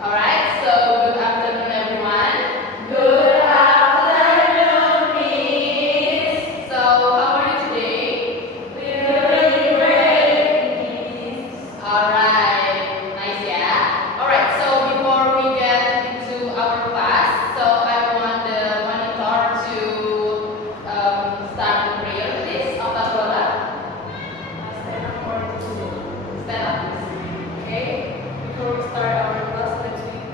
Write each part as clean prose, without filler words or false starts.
Alright, so good afternoon everyone. Good afternoon, Miss. So how are you today? We're doing great, Miss. Alright, nice yeah. Alright, so before we get into our class, so I want the monitor to start the prayer, please. Angkat bola. Stand up for Stand up, please. Okay. Before we start our class, let's begin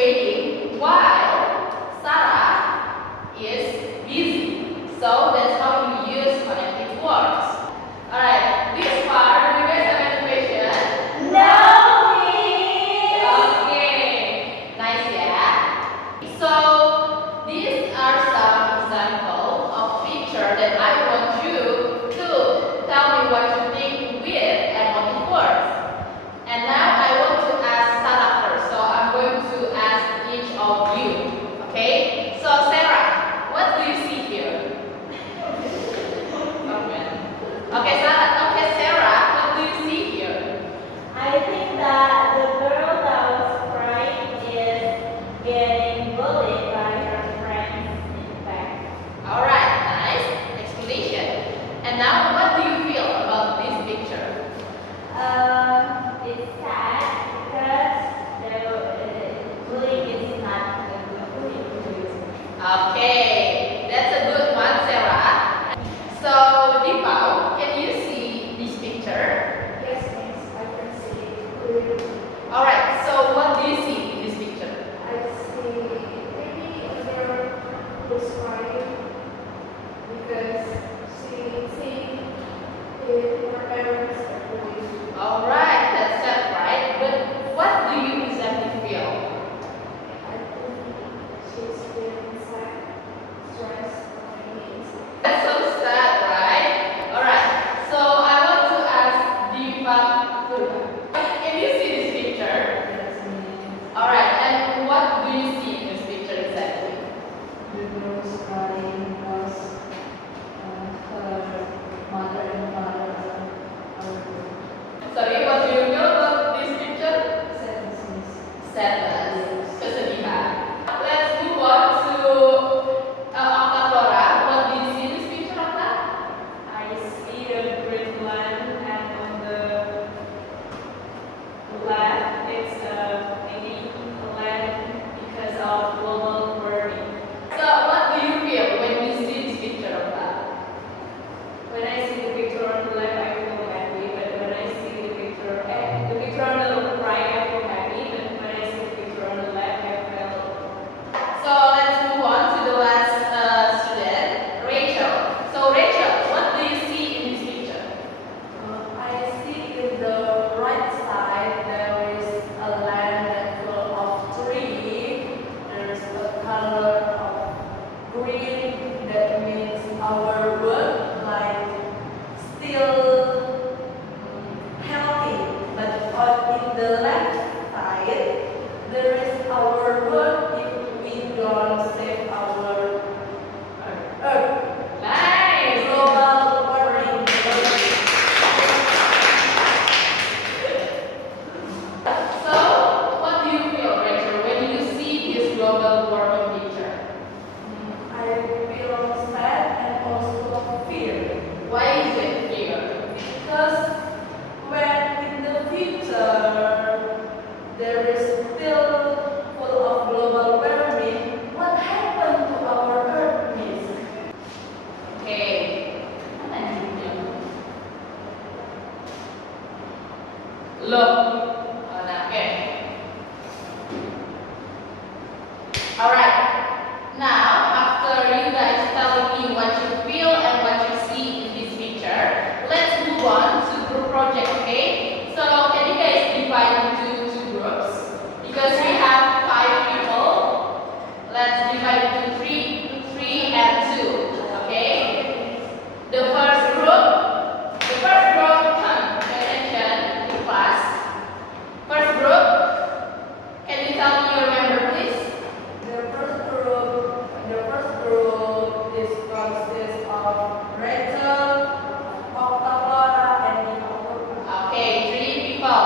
waiting while Sarah is busy. So that's how you use connective words. Alright, this part, do you guys have any question? No, please. Okay, nice, yeah. So these are some examples of picture that I want you to tell me what you think with emotive words. And now I want to ask Sarah first. So I'm going to ask each of you. Okay? So Sarah, what do you see here? Okay, Sarah, what do you see here? I think that the girl that was crying is getting bullied by her friends in back. Alright, nice explanation. And now what do you feel about this picture? It's sad because bullying is not a good thing to do. Okay, that's a good one, Sarah. So, Deepal, can you see this picture? Yes, miss, I can see it. Alright, so what do you see in this picture? I see maybe a girl who's crying because her parents are bullying. Alright, that's that, right? But what do you exactly feel? I think she's feeling sad, stressed, and That's so sad, right? Alright, so I want to ask Deepak, can you see this picture? Alright, and what do you see in this picture exactly? the girl is crying because her mother and father are Sorry, what do you feel about this picture? sentences. Sadness, kesedihan. Let's move on to Octa Flora. What do you see in this picture, Octa? I see a green land, and on the left it's maybe a land because of global warming. So, what do you feel when you see this picture, Octa? When I see the picture on the left, I feel happy, but when I see the picture on the right, I feel happy, but when I see the picture on the left, I feel. So, let's move on to the last student, Rachel. So, Rachel, what do you see in this picture? I see in the right side there is a land that's full of trees. There's a color of green that means our work like still healthy. But in the left side there is our work if we don't save our earth. Nice! Global warming. So, what do you feel, Rachel, when you see this global warming picture? I feel sad and also fear Why is it here? because when in the future there is still full of global warming, what happened to our earth, miss? Okay. Look. Okay. Alright. Now, after you guys telling me what you feel and what you see in this picture, let's move on to group project, okay? So, can you guys divide into two groups? Because we have 5 people, let's divide into three and 2, okay? The first group, come, pay attention in class. First group, can you tell me your member, please? The first group is consists of Rachel, Octavora, and Nicole. Okay, 3 people.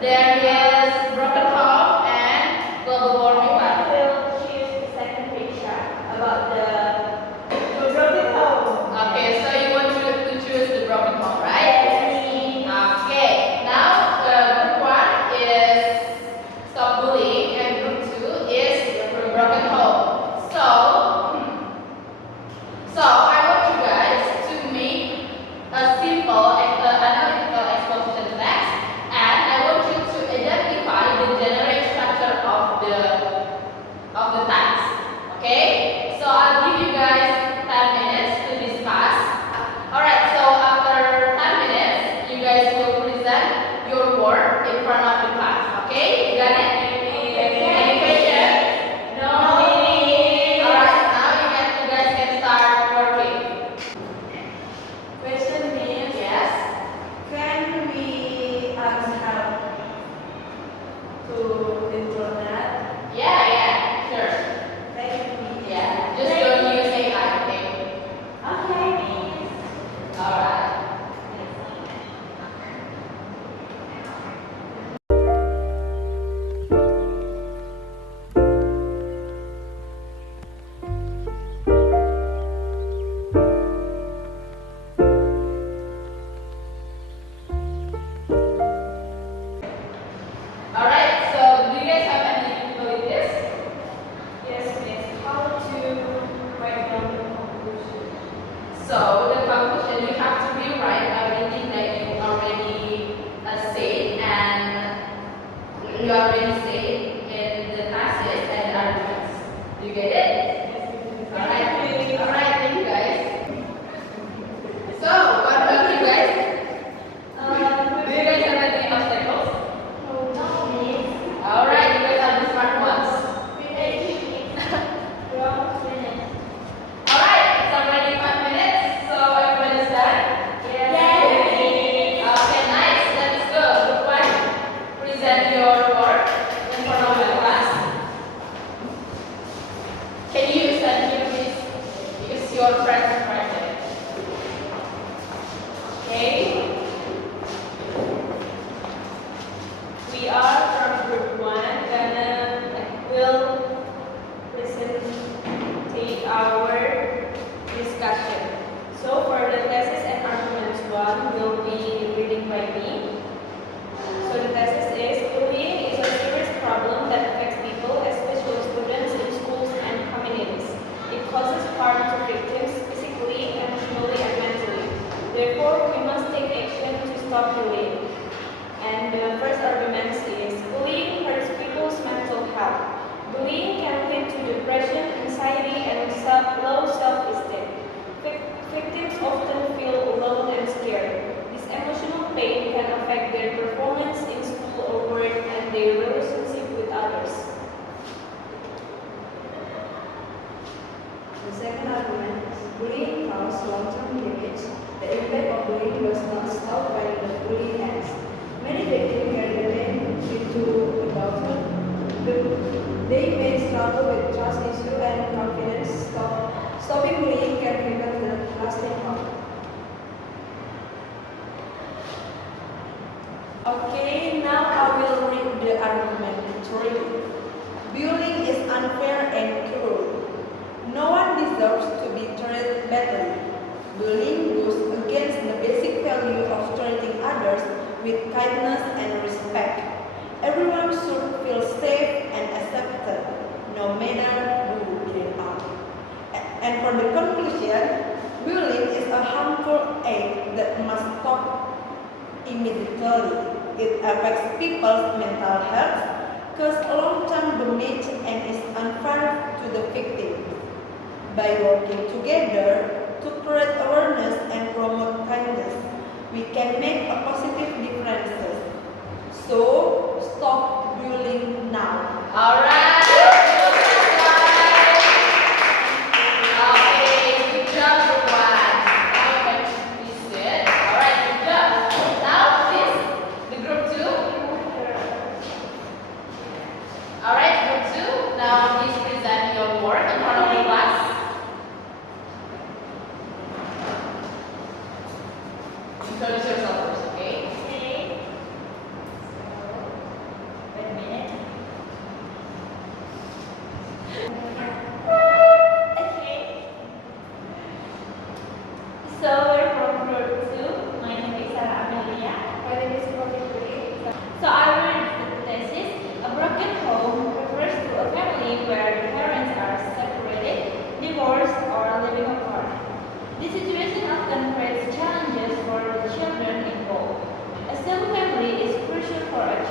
There is broken home and global warming. I will choose the second picture about the broken home. Okay, so you want to choose the broken home, right? Okay, now group 1 is stop bullying and group 2 is broken home. So I want you guys to make a simple analytical exposition text, and I want you to identify the general structure of the task. Okay? So I'll give you guys 10 minutes to discuss. Alright, so after 10 minutes, you guys will present your work in front of the class. Okay? You got it? Any questions? No. Alright, now you guys can start working. Question is, Yes? can we ask help to internet? Yeah, sure. Thank you. Yeah, just don't use AI, okay? Okay. Alright. Alright, so do you guys have any difficulties? Yes, miss. How to write down the conclusion? So the conclusion, you have to rewrite everything that you already said and you already said in the classes and arguments. Do you get it? Alright, thank you guys. So, what about you guys? Do you guys have any obstacles? Alright, you guys are the smart ones. Alright, it's already 5 minutes, so everyone is done? Okay, nice, let's go. Group 1, present your work in front of the class. Can you stand here, please? Because your friends are present. Okay. We are from group 1 will presentate our discussion. So for the thesis and arguments 1 will be reading by me. So the thesis is bullying is a serious problem that affects people, especially students in schools and communities. It causes harm to victims physically, emotionally, and mentally. Therefore, we must take action to stop bullying. And the first argument is bullying hurts people's mental health. Bullying can lead to depression, anxiety, and low self-esteem. Victims often feel alone and scared. This emotional pain can affect their performance in school or work and their relationship with others. The second argument is bullying causes long-term damage. The impact of bullying was not stopped by the bully ends. Many victims can remain into adulthood. They may struggle with trust issues and confidence. Stopping bullying can prevent the lasting harm. Okay, now I will read the argument to you. Bullying is unfair and cruel. No one deserves to be treated badly. Bullying goes against the basic value of treating others with kindness and respect. Everyone should feel safe and accepted, no matter who they are. And for the conclusion, bullying is a harmful act that must stop immediately. It affects people's mental health, causes long-term damage, and is unfair to the victim. By working together to create awareness and promote kindness, we can make a positive differences. So, stop bullying now. Alright. Okay, good job, group 1. Now you can please sit. Alright, good job. Now, please, the group 2. Alright, group 2. Now, please present your work in front of the class. Introduce yourself first, okay?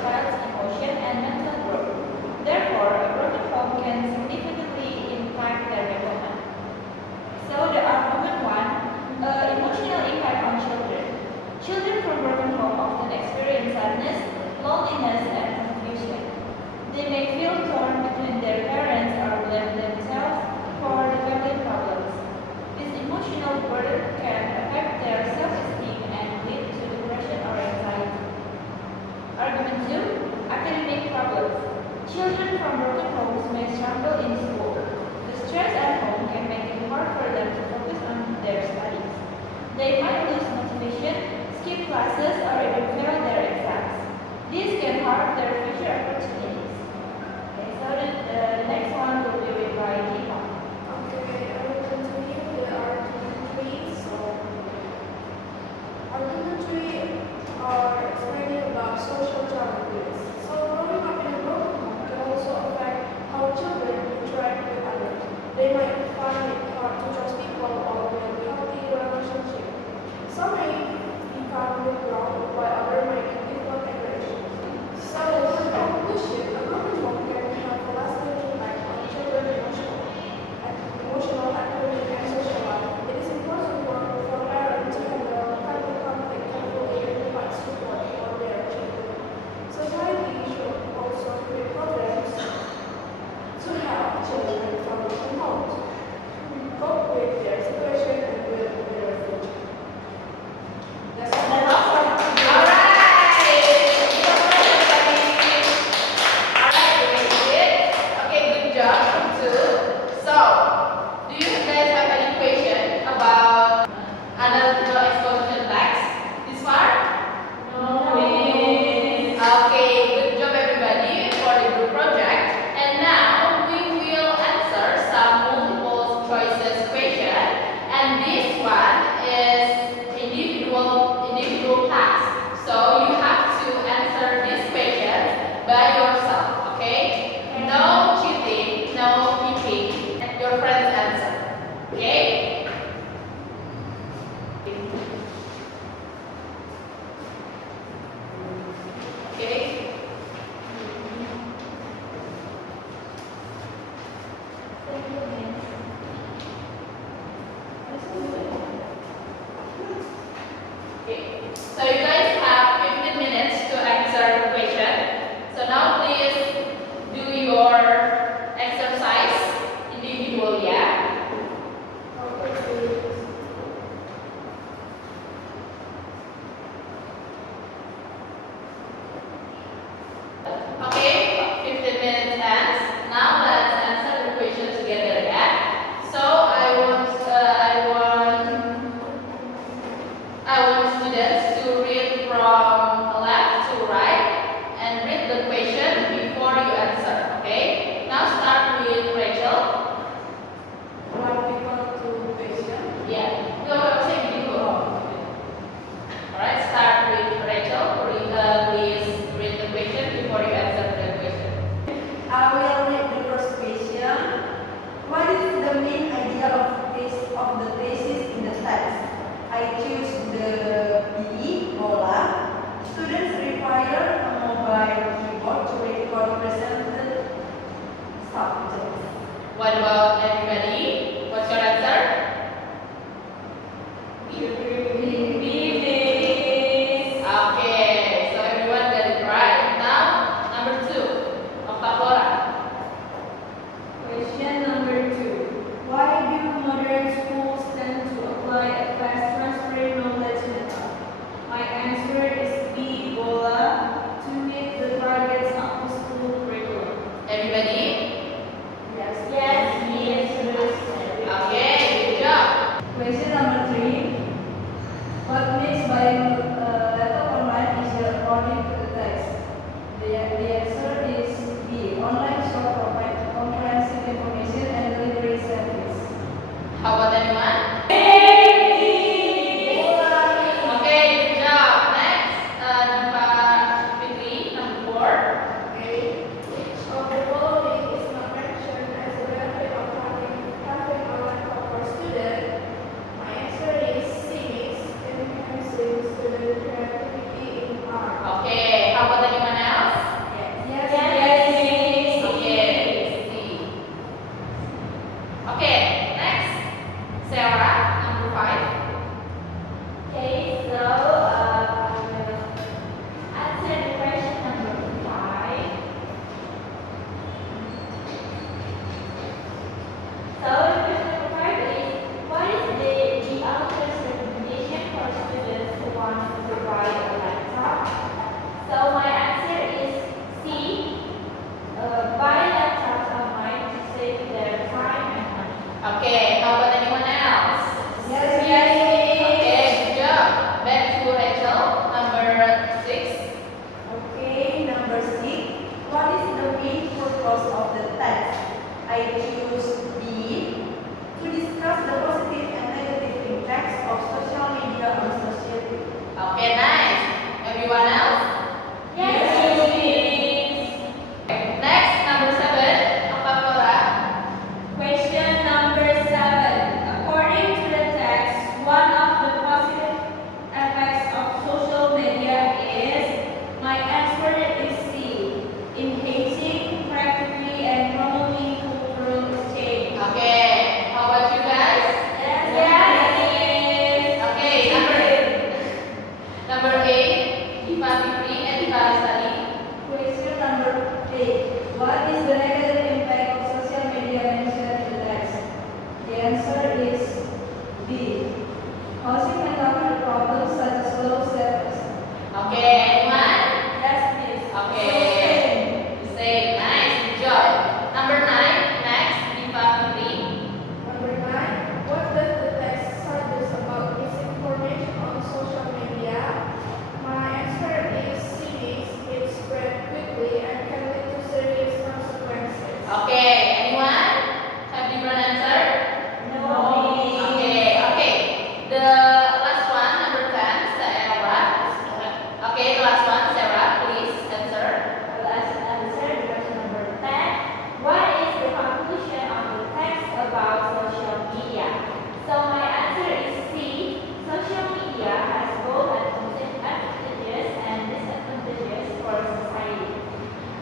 child's emotion and mental growth. Therefore, a broken home can significantly impact their development. So the argument one, emotional impact on children. Children from broken home often experience sadness, loneliness, and confusion. They may feel torn between their parents or blame themselves for the family problems. This emotional burden can affect their self-esteem and lead to depression or anxiety. Argument 2. Academic problems. Children from broken homes may struggle in school. The stress at home can make it hard for them to focus on their studies. They might lose motivation, skip classes, or even fail their exams. This can harm their future opportunities. Okay, so the next one will be read by Deepa. Okay, I will continue the argument three. So, argument three are explaining about social challenges. So, growing up in a broken home can also affect how children interact with others. They might find it hard to trust people or build healthy relationships. Some may become withdrawn, while others might get difficult aggression. So, in conclusion, a broken home can have a lasting impact on children's emotional, academic, and social life. It is important for parents to handle family conflict carefully and provide support for their children. So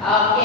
Okay.